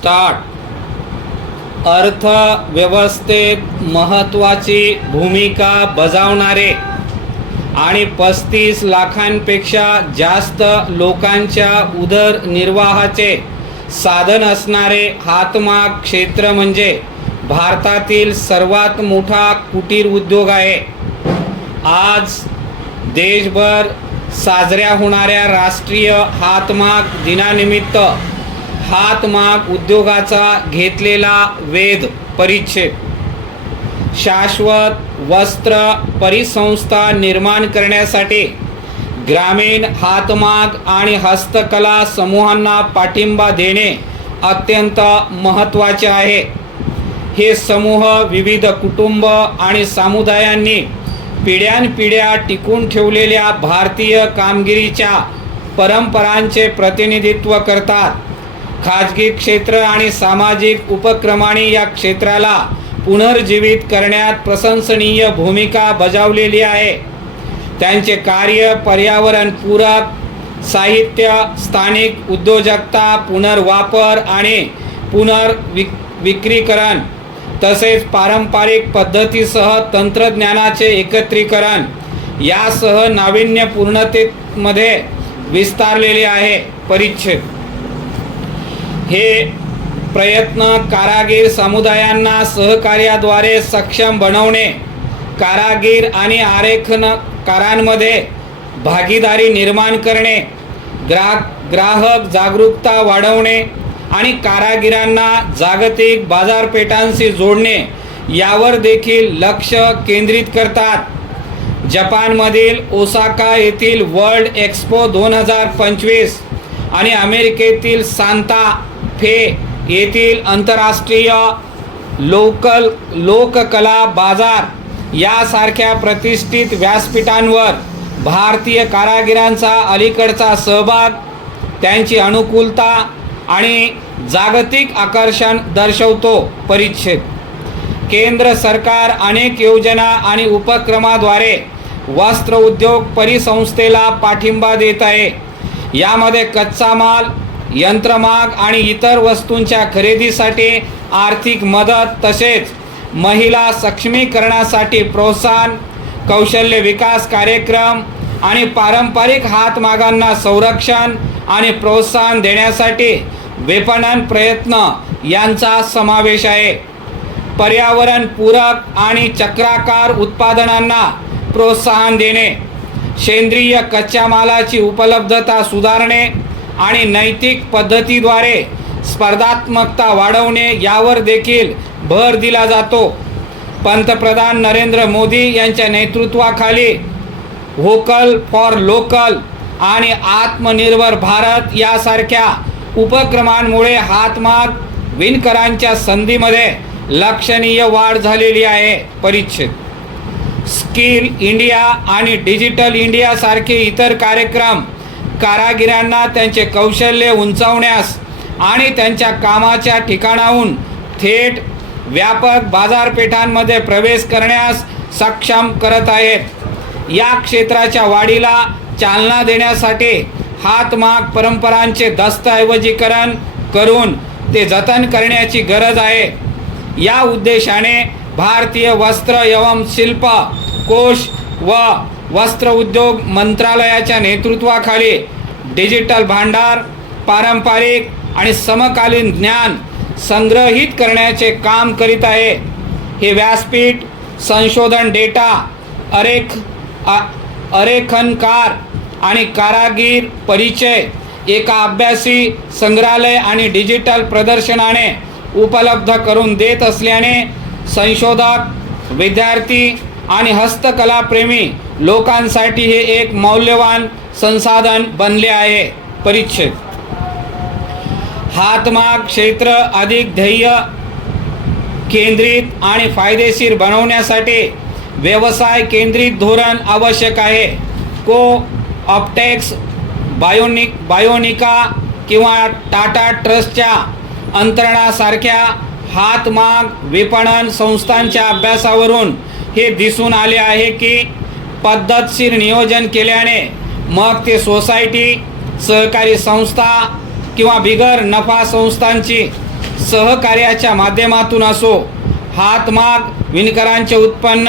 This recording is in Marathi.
स्टार्ट अर्थव्यवस्थेत महत्त्वाची भूमिका बजावणारे आणि 35 लाखांपेक्षा जास्त लोकांच्या उदरनिर्वाहाचे साधन असणारे हातमाग क्षेत्र म्हणजे भारतातील सर्वात मोठा कुटीर उद्योग आहे. आज देशभर साजऱ्या होणाऱ्या राष्ट्रीय हातमाग दिनानिमित्त हातमाग उद्योगाचा घेतलेला वेध परिच्छेद. शाश्वत वस्त्र परिसंस्था निर्माण करण्यासाठी ग्रामीण हातमाग आणि हस्तकला समूहांना पाठिंबा देणे अत्यंत महत्त्वाचे आहे. हे समूह विविध कुटुंब आणि समुदायांनी पिढ्यानपिढ्या टिकून ठेवलेल्या भारतीय कामगिरीच्या परंपरांचे प्रतिनिधित्व करतात. खाजगी क्षेत्र आणि सामाजिक उपक्रमांनी या क्षेत्राला पुनर्जीवित करण्यात प्रशंसनीय भूमिका बजावलेली आहे. त्यांचे कार्य पर्यावरणपूरक साहित्य, स्थानिक उद्योजकता, पुनर्वापर आणि पुनर्विक्रीकरण तसेच पारंपरिक पद्धतीसह तंत्रज्ञानाचे एकत्रीकरण यासह नाविन्यपूर्णतेमध्ये विस्तारलेले आहे. परिच्छेद. हे प्रयत्न कारागीर समुदायांना सहकार्याद्वारे सक्षम बनवणे, कारागीर आणि आरेखनकारांमध्ये भागीदारी निर्माण करणे, ग्राहक जागरूकता वाढवणे आणि कारागिरांना जागतिक बाजारपेठांशी जोडणे यावर देखील लक्ष केंद्रित करतात. जपानमधील ओसाका येथील वर्ल्ड एक्सपो 2025 आणि अमेरिकेतील सांता फे येथील आंतरराष्ट्रीय लोककला बाजार यासारख्या प्रतिष्ठित व्यासपीठांवर भारतीय कारागिरांचा अलीकडचा सहभाग त्यांची अनुकूलता आणि जागतिक आकर्षण दर्शवतो. परिच्छेद. केंद्र सरकार अनेक योजना आणि उपक्रमाद्वारे वस्त्र उद्योग परिसंस्थेला पाठिंबा देत आहे. यामध्ये कच्चा माल, यंत्रमाग आणि इतर वस्तूंच्या खरेदीसाठी आर्थिक मदत तसेच महिला सक्षमीकरणासाठी प्रोत्साहन, कौशल्य विकास कार्यक्रम आणि पारंपरिक हातमागांना संरक्षण आणि प्रोत्साहन देण्यासाठी विपणन प्रयत्न यांचा समावेश आहे. पर्यावरणपूरक आणि चक्राकार उत्पादनांना प्रोत्साहन देणे, सेंद्रिय कच्च्या मालाची उपलब्धता सुधारणे आणि नैतिक पद्धतीद्वारे स्पर्धात्मकता वाढवणे यावर देखील भर दिला जातो. पंतप्रधान नरेंद्र मोदी यांच्या नेतृत्वाखाली व्होकल फॉर लोकल आणि आत्मनिर्भर भारत यासारख्या उपक्रमांमुळे हातमाग विणकरांच्या संधीमध्ये लक्षणीय वाढ झालेली आहे. परिच्छेद. स्किल इंडिया आणि डिजिटल इंडिया सारखे इतर कार्यक्रम कारागिरांना त्यांचे कौशल्य उंचावण्यास आणि त्यांच्या कामाच्या ठिकाणाहून थेट व्यापक बाजारपेठांमध्ये प्रवेश करण्यास सक्षम करत आहेत. या क्षेत्राच्या वाढीला चालना देण्यासाठी हातमाग परंपरांचे दस्तऐवजीकरण करून ते जतन करण्याची गरज आहे. या उद्देशाने भारतीय वस्त्र एवं शिल्प कोश व वस्त्र उद्योग मंत्रालयाच्या नेतृत्वाखाली डिजिटल भांडार, पारंपरिक आणि समकालीन ज्ञान संग्रहित करण्याचे काम करीत आहे. हे व्यासपीठ संशोधन डेटा, आरेखनकार आणि कारागीर परिचय एका अभ्यासी संग्रहालय आणि डिजिटल प्रदर्शनाने उपलब्ध करून देत असल्याने संशोधक, विद्यार्थी आणि हस्तकलाप्रेमी लोकांसाठी हे एक मौल्यवान संसाधन बनले आहे. परिच्छेद. हातमाग क्षेत्र अधिक ध्येय केंद्रित आणि फायदेशीर बनवण्यासाठी व्यवसाय केंद्रित धोरण आवश्यक आहे. ऑप्टेक्स, बायोनिका किंवा टाटा ट्रस्टच्या अंतरणासारख्या हातमाग विपणन संस्थांच्या अभ्यासावरून हे दिसून आले आहे की पद्धतशीर नियोजन केल्याने मग ते सोसायटी, सहकारी संस्था किंवा बिगर नफा संस्थांची सहकार्याच्या माध्यमातून असो, हातमाग विणकरांचे उत्पन्न